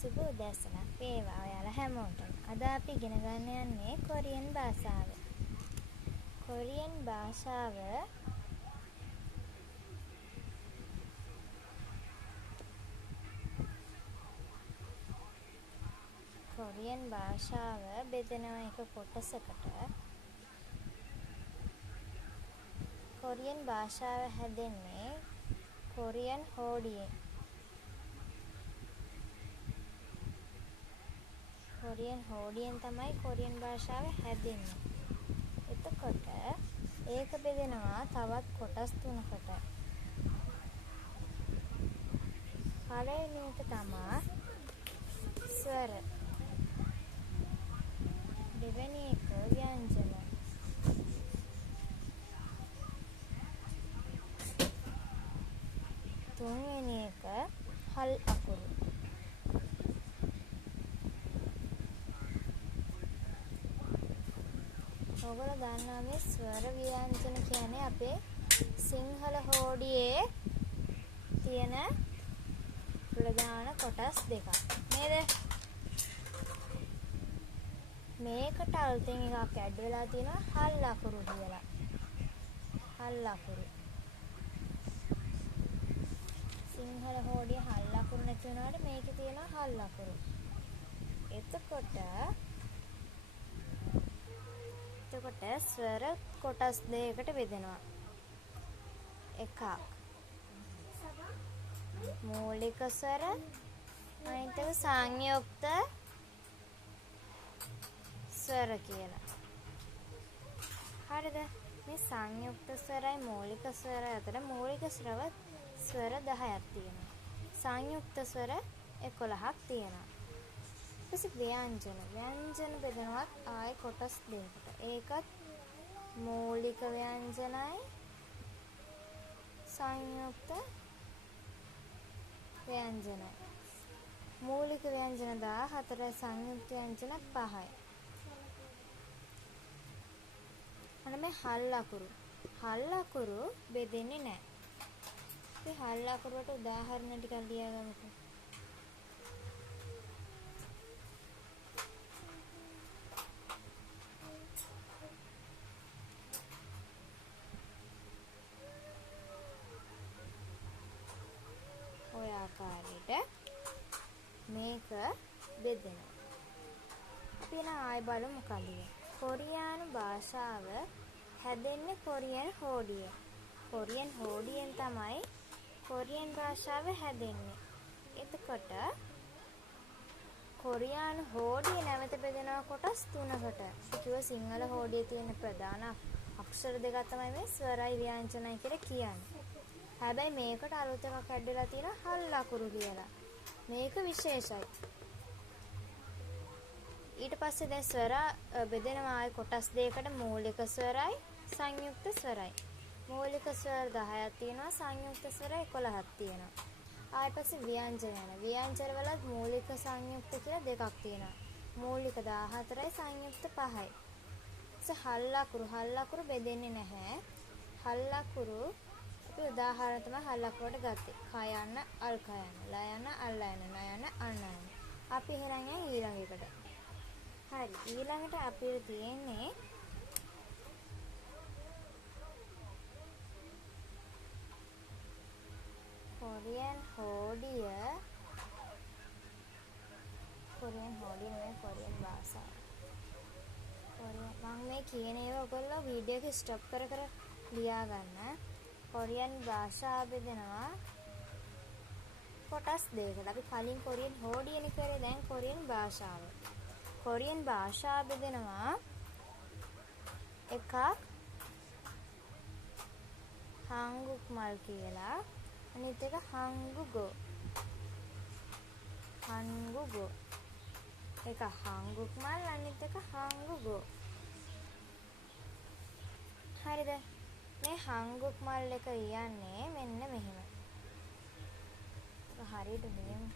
සුබ උදෑසනක් වේවා ඔයාලා හැමෝටම. අද අපි ඉගෙන ගන්න යන්නේ කොරියන් භාෂාව. කොරියන් භාෂාව බෙදෙනවා එක කොටසකට. කොරියන් භාෂාව හැදෙන්නේ කොරියන් හෝඩියෙන්. කොරියන් හෝඩියෙන් තමයි කොරියන් භාෂාව හැදෙන්නේ. එතකොට ඒක බෙදෙනවා තවත් කොටස් තුනකට. පළවෙනි එක තමයි ස්වර. දෙවෙනි එක ව්‍යංජන. තුන්වෙනි එක හල් අකුරු. ඔයගොල්ලෝ දන්නවා මේ ස්වර ව්‍යංජන කියන්නේ අපේ සිංහල හෝඩියේ තියෙන ප්‍රධාන කොටස් දෙකක් නේද? මේකට අලුතෙන් එකක් ඇඩ් වෙලා තියෙනවා හල් අකුරු කියලා. හල් අකුරු. සිංහල හෝඩිය හල් අකුරු නැති වුණාට මේකේ තියෙනවා හල් අකුරු. එතකොට ස්වර කොටස් දෙකකට බෙදෙනවා. එකක් මූලික ස්වර, අනිත් එක සංයුක්ත ස්වර කියලා. හරිද? මේ සංයුක්ත ස්වරයි මූලික ස්වර අතර මූලික ස්වර 10ක් තියෙනවා. සංයුක්ත ස්වර 11ක් තියෙනවා. ඊපස්සේ ව්‍යංජන බෙදනවා ආයේ කොටස් දෙකකට. ඒකත් මූලික ව්‍යංජනයි සංයුක්ත ව්‍යංජනයි. මූලික ව්‍යංජන 14යි සංයුක්ත ව්‍යංජන 5යි. අන්න මේ හල් අකුරු බෙදෙන්නේ නැහැ. අපි හල් අකුරු වලට උදාහරණ ටිකක් ලියාගමුකෝ. ඔය ආකාරයට මේක බෙදෙනවා. අපි ආයෙ බලමු මොකද? කොරියානු භාෂාව හැදෙන්නේ කොරියන් හෝඩියෙන්. කොරියන් හෝඩියෙන් තමයි කොරියන් භාෂාව හැදෙන්නේ. එතකොට කොරියානු හෝඩිය නැවත බෙදෙනවා කොටස් තුනකට. කිව්ව සිංහල හෝඩියේ තියෙන ප්‍රධාන අක්ෂර දෙක තමයි මේ ස්වරයි ව්‍යංජනයි කියලා කියන්නේ. හැබැයි මේකට අලුත් එකක් ඇඩ් වෙලා තියෙනවා හල් අකුරු කියලා. මේක විශේෂයි. ඊට පස්සේ දැන් ස්වර බෙදෙනවා ආයේ කොටස් දෙකකට මූලික ස්වරයි සංයුක්ත ස්වරයි. මූලික ස්වර 10ක් තියෙනවා සංයුක්ත ස්වර 11ක් තියෙනවා. ආයෙ පස්සේ ව්‍යංජන වල මූලික සංයුක්ත කියලා දෙකක් තියෙනවා. මූලික 14යි සංයුක්ත 5යි. හල් අකුරු බෙදෙන්නේ නැහැ. හල් අකුරු අපි උදාහරණ තමයි හල් අකුරට ගත්තේ. ක යන්න අල් ක යන්න, ල යන්න අල් යන්න, න යන්න අන් යන්න. අපි එහෙනම් ඊළඟ එකට. හරි, ඊළඟට අපිට තියෙන්නේ කොරියන් හෝඩිය නෙමෙයි කොරියන් භාෂාව. මම මේ කියන ඒවා ඔයගොල්ලෝ වීඩියෝ එක ස්ටොප් කර ලියා ගන්න. කොරියන් භාෂාව බෙදෙනවා කොටස් දෙකකට. අපි කලින් කොරියන් හෝඩියනේ කරේ, දැන් කොරියන් භාෂාව. කොරියන් භාෂාව බෙදෙනවා එකක් හාන්ගුක්මල් කියලා, අනිත් එක හාන්ගුගෝ. එක හාන්ගුක්මල්, අනිත් එක හාන්ගුගෝ. හරිද? මේ හාන්ගුක්මල් එක කියන්නේ මෙන්න මෙහෙම. හරියට ලියමු.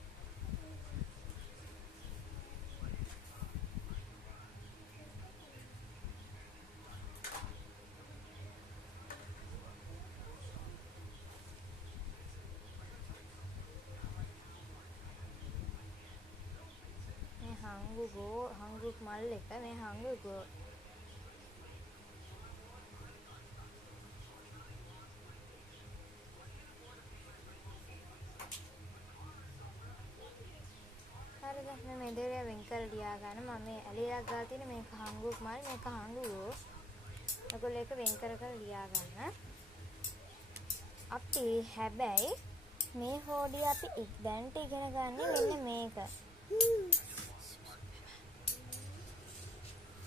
හංගුක් මල් එක මේ හංගුගෝ හරිද මේ මෙදේරිය වෙන් කරලා ලියා ගන්න මම මේ ඇලියක් ගාලා තියෙන මේක හංගුක් මල් මේක හංගුගෝ ඔයගොල්ලෝ එක වෙන් කර කර ලියා ගන්න අපි හැබැයි මේ හෝඩිය අපි දැන්ට ඉගෙන ගන්න මෙන්න මේක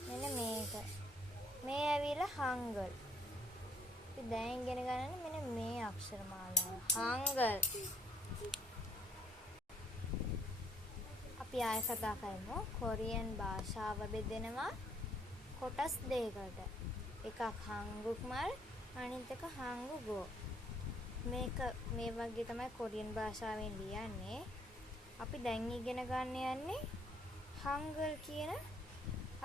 මෙන්න මේක මේ ඇවිල්ලා හංගල් අපි දැන් ඉගෙන ගන්න මෙන්න මේ අක්ෂර මාලාව හංගල් අපි ආයෙ කතා කරමු කොරියන් භාෂාව බෙදෙනවා කොටස් දෙකකට එකක් හංගුක් මල් අනිත් එක හංගුගෝ මේක මේ වගේ තමයි කොරියන් භාෂාවෙන් ලියන්නේ අපි දැන් ඉගෙන ගන්න යන්නේ හංගල් කියන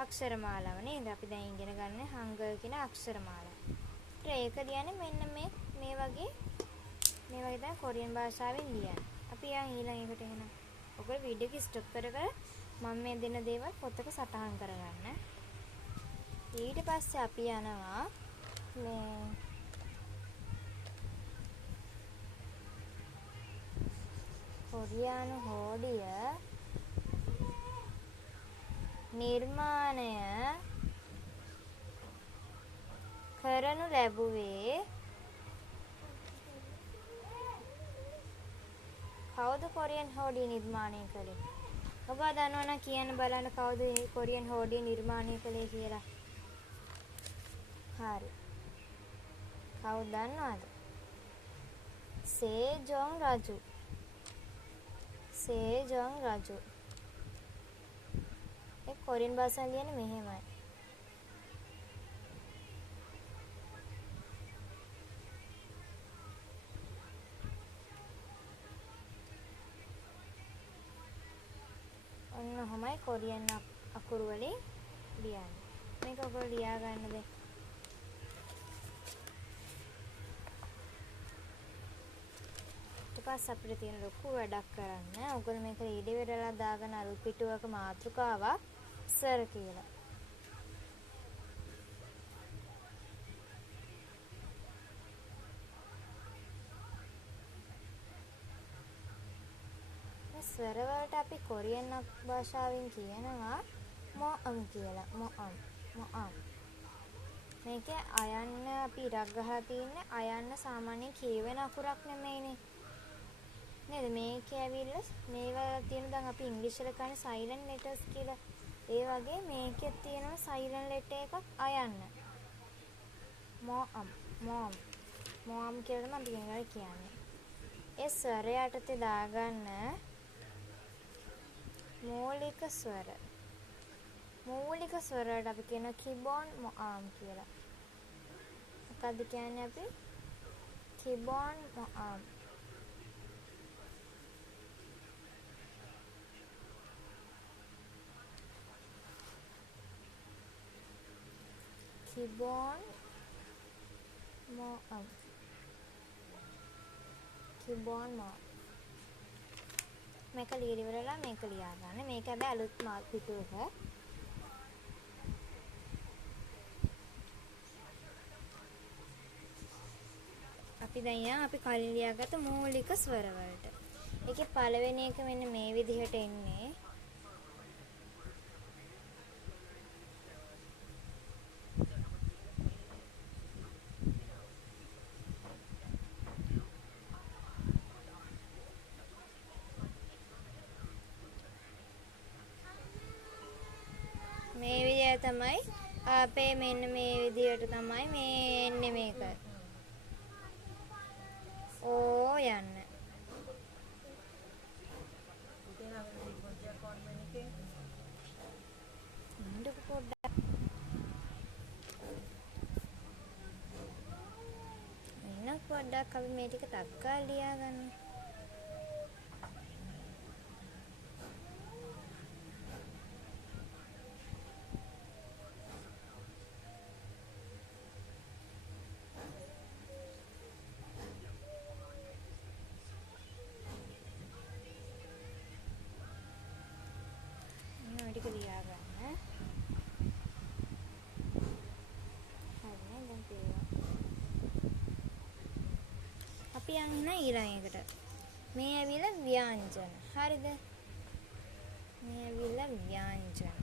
අක්ෂර මාලාව නේද අපි දැන් ඉගෙන ගන්න හංගල් කියන අක්ෂර මාලාව. ඒක ලියන්නේ මෙන්න මේ වගේ තමයි කොරියන් භාෂාවෙන් ලියන්නේ. අපි ඊළඟ එකට එනවා. ඔයගොල්ලෝ වීඩියෝ එක ස්ටොප් කර මම මේ දෙන දේවල් පොතක සටහන් කරගන්න. ඊට පස්සේ අපි යනවා මේ කොරියානු හෝඩිය නිර්මාණය කරනු ලැබුවේ කවුද කොරියන් හෝඩිය නිර්මාණය කළේ? ඔබ දන්නවනම් කියන්න බලන්න කවුද කොරියන් හෝඩිය නිර්මාණය කළේ කියලා. හරි. කවුද දන්නවද? සේජොන් රජු. සේජොන් රජු. ඒ කොරියන් භාෂාවෙන් ලියන්නේ මෙහෙමයි. ඔන්න ඔහමයි කොරියන් අකුරු වලින් ලියන්නේ. මේක ඔයගොල්ලෝ ලියා ගන්නද? ඊට පස්සේ අපිට තියෙන ලොකු වැඩක් කරන්න. ඔයගොල්ලෝ මේක රීඩි වෙරලා දාගෙන අලුත් පිටුවක මාතෘකාවක් සර් කියලා. ස්වර වලට අපි කොරියන් භාෂාවෙන් කියනවා මොअम කියලා. මොअम. මේකේ අයන්න අපි ඉරක් ගහලා තින්නේ අයන්න සාමාන්‍යයෙන් කියවෙන අකුරක් නෙමෙයිනේ. නේද? මේකේ ඇවිල්ලා මේවා තියෙන දැන් අපි ඉංග්‍රීසි වල කියන්නේ සයිලන්ට් ලෙටර්ස් කියලා. ඒ වගේ මේකේ තියෙනවා සයිලන්ට් ලෙටර් එකක් අයන්න. මොअम කියලා තමයි අපි කියන්නේ. ඒ ස්වරය යටතේ දාගන්න මූලික ස්වර. මූලික ස්වරයට අපි කියන කිබොන් මොअम කියලා. මොකද්ද කියන්නේ අපි? කිබොන් මොअम. කිබොන් මොअम. කිබොන් මොअम. මේක ලියලා ඉවරලා මේක ලියා ගන්න. මේක හැබැයි අලුත් පිටුවක. අපි දැන් අපි කලින් ලියාගත්ත මූලික ස්වර වලට. ඒකේ පළවෙනි එක මෙන්න මේ විදිහට එන්නේ. මේ විදිය තමයි අපේ මෙන්න මේ විදියට තමයි මේ එන්නේ මේක. ඕ යන්න. ඉන්නක පොඩ්ඩක්. ඉන්න පොඩ්ඩක් අපි මේ ටික ටක්කා ලියා ගන්න. ටික අපි යන් එන ඊළඟ එකට. මේ ඇවිල්ලා ව්‍යංජන. හරිද? මේ ඇවිල්ලා ව්‍යංජන.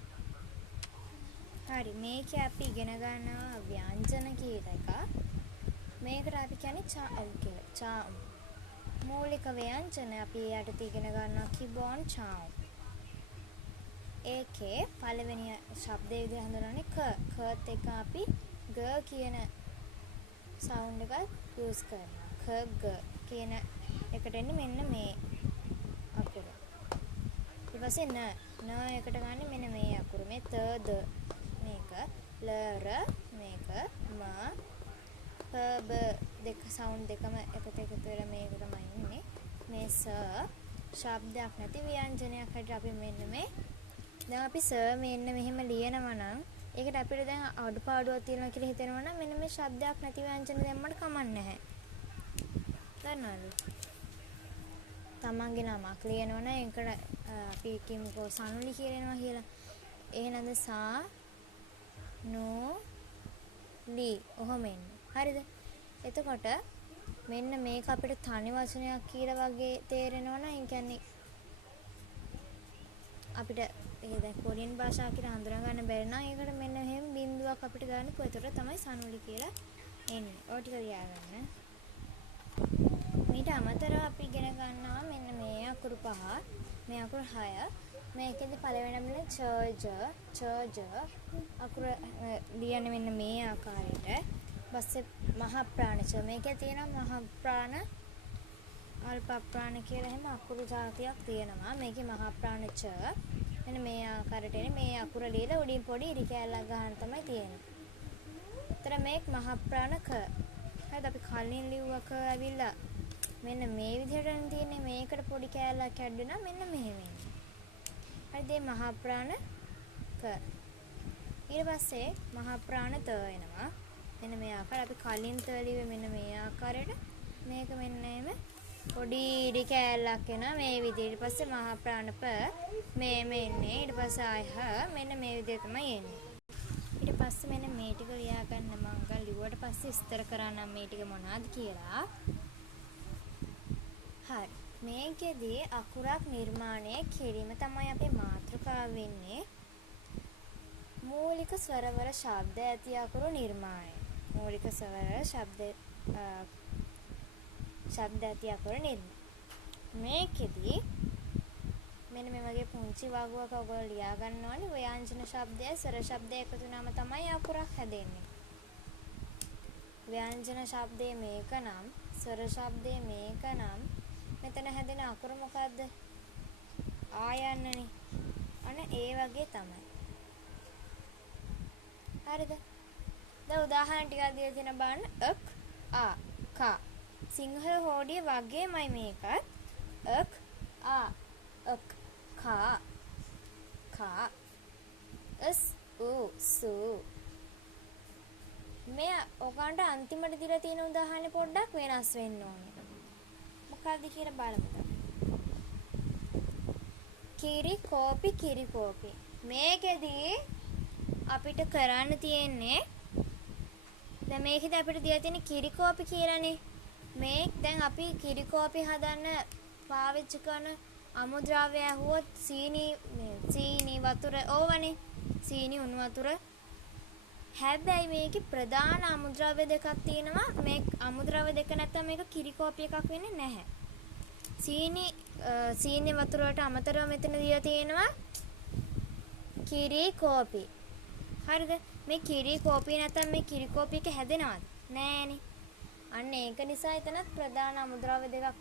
හරි මේකේ අපි ඉගෙන ගන්නවා ව්‍යංජන කියලා එක. මේකට අපි කියන්නේ චා මූලික ව්‍යංජන අපි යට ඉගෙන ගන්නවා කිබෝන් චාව්. ඒකේ පළවෙනි ශබ්දයේ විදිහ හඳුනන්නේ කත් එක අපි ග කියන සවුන්ඩ් එකක් යූස් කරනවා. ග කියන එකට එන්නේ මෙන්න මේ අකුර. ඊට පස්සේ න එකට ගන්න මෙන්න මේ අකුර. මේ ත ද මේක ල ර මේක ම ප බ දෙක සවුන්ඩ් දෙකම එකට එකතු වෙලා මේක තමයි ඉන්නේ. මේ ස ශබ්දයක් නැති ව්‍යංජනයක් හැටියට අපි මෙන්න මේ දැන් අපි ස මෙන්න මෙහෙම ලියනවා නම් ඒකට අපිට දැන් අඩුපාඩුවක් තියෙනවා කියලා හිතෙනවා නම් මෙන්න මේ ශබ්දයක් නැති ව්‍යංජන දැම්මට කමක් නැහැ. දන්නවද? තමන්ගේ නමක් ලියනවා නම් ඒකට අපි කියමුකෝ සනුලි කියනවා කියලා. එහෙනම් සා නෝ ලි ඔහොම එන්නේ. හරිද? එතකොට මෙන්න මේක අපිට තනි වචනයක් කියලා වගේ තේරෙනවා නම් ඒ කියන්නේ අපිට ඒ දැන් කොරියන් භාෂාව කියලා හඳුනා ගන්න බැරි නම් ඒකට මෙන්න එහෙම බිඳුවක් අපිට දාන්නකෝ. ඒතර තමයි සනුලි කියලා එන්නේ. ඔය ටික ලියාගන්න. ඊට අමතරව අපි ඉගෙන ගන්නවා මෙන්න මේ අකුරු පහ, මේ අකුරු 6. මේකෙදි පළවෙනිම ච අකුර ලියන්නේ මෙන්න මේ ආකාරයට. පස්සේ මහ ප්‍රාණ ච මේකේ තියෙනවා මහ ප්‍රාණ අල්ප ප්‍රාණ කියලා එහෙම අකුරු જાතියක් තියෙනවා. මේකේ මහ ප්‍රාණ ච මෙන්න මේ ආකාරයට එන්නේ. මේ අකුර ලියලා උඩින් පොඩි ඉරි කැලක් ගන්න තමයි තියෙන්නේ. ඒතර මේක මහ ප්‍රාණ ක. හරිද? අපි කලින් ලිව්ව ක ඇවිල්ලා මෙන්න මේ විදිහට තියෙන්නේ. මේකට පොඩි කැලක් ඇඩ්ඩුනා මෙන්න මෙහෙම එන්නේ. හරිද? මේ මහ ප්‍රාණ ක. ඊට පස්සේ මහ ප්‍රාණ ත එනවා. මෙන්න මේ ආකාරය අපි කලින් ත ලිව්වේ මෙන්න මේ ආකාරයට. මේක මෙන්න එහෙම පොඩි ඉරි කැලක් එනවා මේ විදිහට. ඊට පස්සේ මහ ප්‍රාණ ප මේ එන්නේ. ඊට පස්සේ ආය හ මෙන්න මේ විදිහ තමයි එන්නේ. ඊට පස්සේ මෙන්න මේ ටික ලියා ගන්න මං ලිව්වට පස්සේ විස්තර කරන්නම් මේ ටික මොනවද කියලා. හරි. මේකෙදී අකුරක් නිර්මාණය කිරීම තමයි අපේ මාතෘකාව වෙන්නේ. මූලික ස්වරවල ශබ්ද ඇති අකුරු නිර්මාණය. මූලික ස්වරවල ශබ්ද ඇති අකුරු නිර්මාණය. මේකෙදී මෙන්න මේ වගේ පුංචි වගුවක ඔයගොල්ලෝ ලියා ගන්න ඕනේ. ව්‍යංජන ශබ්දය ස්වර ශබ්දය එකතු වුණාම තමයි අකුරක් හැදෙන්නේ. ව්‍යංජන ශබ්දයේ මේක නම් ස්වර ශබ්දයේ මේක නම් මෙතන හැදෙන අකුර මොකද්ද? ආයන්නනේ. අන්න ඒ වගේ තමයි. හරිද? දැන් උදාහරණ ටිකක් දීලා තියෙන බලන්න. අක් ආ කා. සිංහල හෝඩිය වගේමයි මේකත්. අක් ආ අක් කා කා එස් ඌ සූ. මේ ඔකන්ට අන්තිමට දීලා තියෙන උදාහරණේ පොඩ්ඩක් වෙනස් වෙන්න ඕනේ. මොකක්ද කියලා බලමු. කිරි කෝපි මේකෙදී අපිට කරන්න තියෙන්නේ දැන් මේකෙදී අපිට දීලා තියෙන කිරි කෝපි කියලානේ. මේ දැන් අපි කිරි කෝපි හදන්න පාවිච්චි කරන අමුද්‍රව්‍ය ඇහුවොත් සීනි වතුර ඕවනේ. සීනි උණු වතුර. හැබැයි මේකේ ප්‍රධාන අමුද්‍රව්‍ය දෙකක් තියෙනවා. මේ අමුද්‍රව්‍ය දෙක නැත්තම් මේක කිරි කෝපි එකක් වෙන්නේ නැහැ. සීනි වතුර වලට අමතරව මෙතන දීලා තියෙනවා කිරි කෝපි. හරිද? මේ කිරි කෝපි නැත්තම් මේ කිරි කෝපි එක හැදෙනවද? නෑනේ. අන්න ඒක නිසා එතනත් ප්‍රධාන අමුද්‍රව්‍ය දෙකක්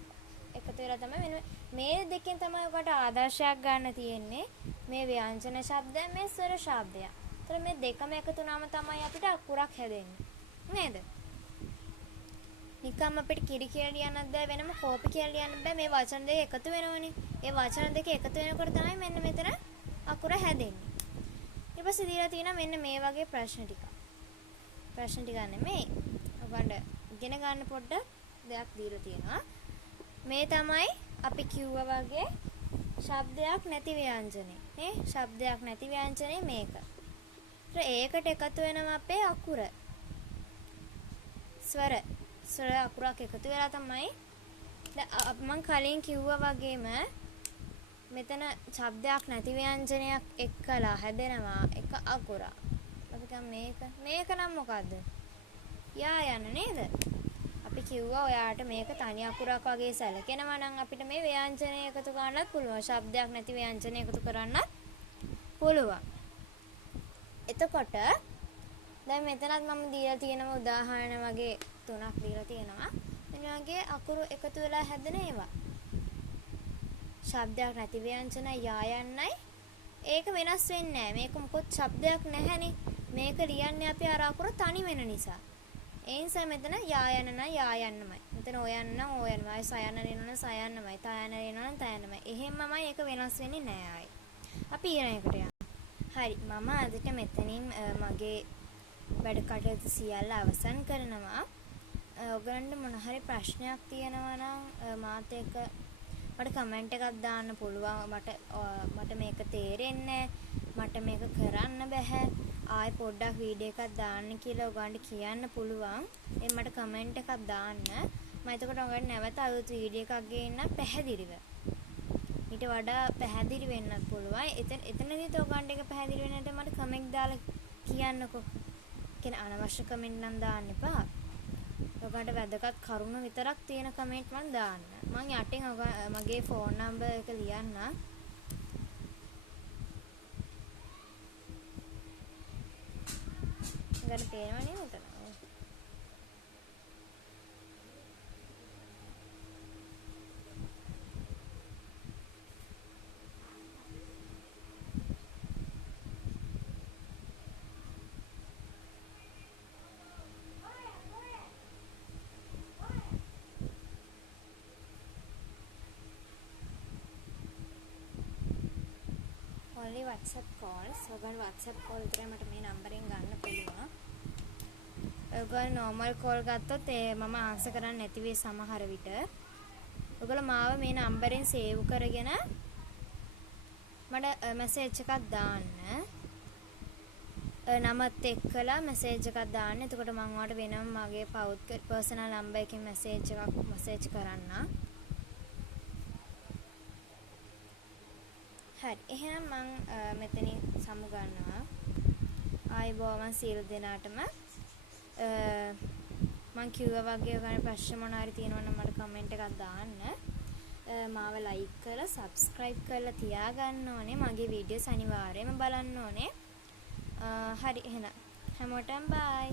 එකතු වෙලා තමයි මේ දෙකෙන් තමයි ඔකට ආදර්ශයක් ගන්න තියෙන්නේ. මේ ව්‍යංජන ශබ්දය මේ ස්වර ශබ්දය. ඒතර මේ දෙකම එකතු වුණාම තමයි අපිට අකුරක් හැදෙන්නේ. නේද? නිකම් අපිට කිරි කියලා ලියන්නත් බෑ වෙනම කෝපි කියලා ලියන්නත් බෑ. මේ වචන දෙක එකතු වෙනවනේ. ඒ වචන දෙක එකතු වෙනකොට තමයි මෙන්න මෙතන අකුර හැදෙන්නේ. ඊට පස්සේ දීලා තියෙනවා මෙන්න මේ වගේ ප්‍රශ්න ටික. ප්‍රශ්න ටික නෙමෙයි. ඔයගොල්ලෝ ඉගෙන ගන්න පොඩ්ඩක් දෙයක් දීලා තියෙනවා. මේ තමයි අපි කිව්වා වගේ ශබ්දයක් නැති ව්‍යංජනේ. නේ? ශබ්දයක් නැති ව්‍යංජනේ මේක. ඒකට එකතු වෙනවා අපේ අකුර. ස්වර අකුරක් එකතු වෙලා තමයි මම කලින් කිව්වා වගේම මෙතන ශබ්දයක් නැති ව්‍යංජනයක් එක්කලා හැදෙනවා එක අකුරක්. අපි මේක නම් මොකද්ද? යා යන නේද? අපි කිව්වා ඔයාට මේක තනි අකුරක් වගේ සැලකෙනවා නම් අපිට මේ ව්‍යංජනය එකතු කරන්නත් පුළුවන්. ශබ්දයක් නැති ව්‍යංජනය එකතු කරන්නත් පුළුවන්. එතකොට දැන් මෙතනත් මම දීලා තියෙනවා උදාහරණ වගේ 3ක් දීලා තියෙනවා. මේ වගේ අකුරු එකතු වෙලා හැදෙන ඒවා. ශබ්දයක් නැති ව්‍යංජන යා යන්නයි ඒක වෙනස් වෙන්නේ නැහැ. මේක මොකොත් ශබ්දයක් නැහැනේ. මේක ලියන්නේ අපි අර අකුර තනි වෙන නිසා. ඒ නිසා මෙතන යා යන නම් යා යන්නමයි. මෙතන ඔය යන්න නම් ඔය යන්නමයි. සය යන නේනනම් සය යන්නමයි. තා යන නේනනම් තා යන්නමයි. එහෙමමයි ඒක වෙනස් වෙන්නේ නැහැ ආයි. අපි ඊළඟ එකට යමු. හරි මම අදට මෙතනින් මගේ වැඩ කටයුතු සියල්ල අවසන් කරනවා. ඔයගලන්ට මොන හරි ප්‍රශ්නයක් තියෙනවා නම් මාත් එක්ක මට කමෙන්ට් එකක් දාන්න පුළුවන්. මට මේක තේරෙන්නේ මට මේක කරන්න බෑ. ආයෙ පොඩ්ඩක් වීඩියෝ එකක් දාන්න කියලා ඔයගලන්ට කියන්න පුළුවන්. මට කමෙන්ට් එකක් දාන්න. මම එතකොට ඔයගලන්ට නැවත අලුත් වීඩියෝ එකක් ගේන්න පැහැදිලිව. ඊට වඩා පැහැදිලි වෙන්නත් පුළුවන්. එතනදිත් ඔයගලන්ට ඒක පැහැදිලි වෙන්නට මට කමෙන්ට් දාලා කියන්නකෝ. කියන්නේ අනවශ්‍ය කමෙන්ට් නම් දාන්න එපා. ඔයගලන්ට වැදගත් කරුණු විතරක් තියෙන කමෙන්ට් මම දාන්න. මම යටින් මගේ ෆෝන් නම්බර් එක ලියන්න. ඔයගලන්ට පේනවනේ මෙතන. only WhatsApp calls. ඔයගොල්ලෝ WhatsApp call විතරයි මට මේ නම්බරෙන් ගන්න පුළුවන්. ඔයගොල්ලෝ normal call ගත්තොත් මම ආන්සර් කරන්නේ නැති වෙයි සමහර විට. ඔයගොල්ලෝ මාව මේ නම්බරෙන් සේව් කරගෙන මට මැසේජ් එකක් දාන්න. නමත් එක්කලා මැසේජ් එකක් දාන්න. එතකොට මම ඔයාලට වෙනම මගේ පර්සනල් නම්බර් එකකින් මැසේජ් කරන්න. හරි එහෙනම් මම මෙතනින් සමු ගන්නවා. ආයිබෝවන් සියලු දෙනාටම මම කිව්වා වගේ ඔයගොල්ලෝ ප්‍රශ්න මොනවා හරි තියෙනවා නම් මට කමෙන්ට් එකක් දාන්න. මාව ලයික් කරලා සබ්ස්ක්‍රයිබ් කරලා තියාගන්න ඕනේ. මගේ වීඩියෝස් අනිවාර්යයෙන්ම බලන්න ඕනේ. හරි එහෙනම් හැමෝටම බයි.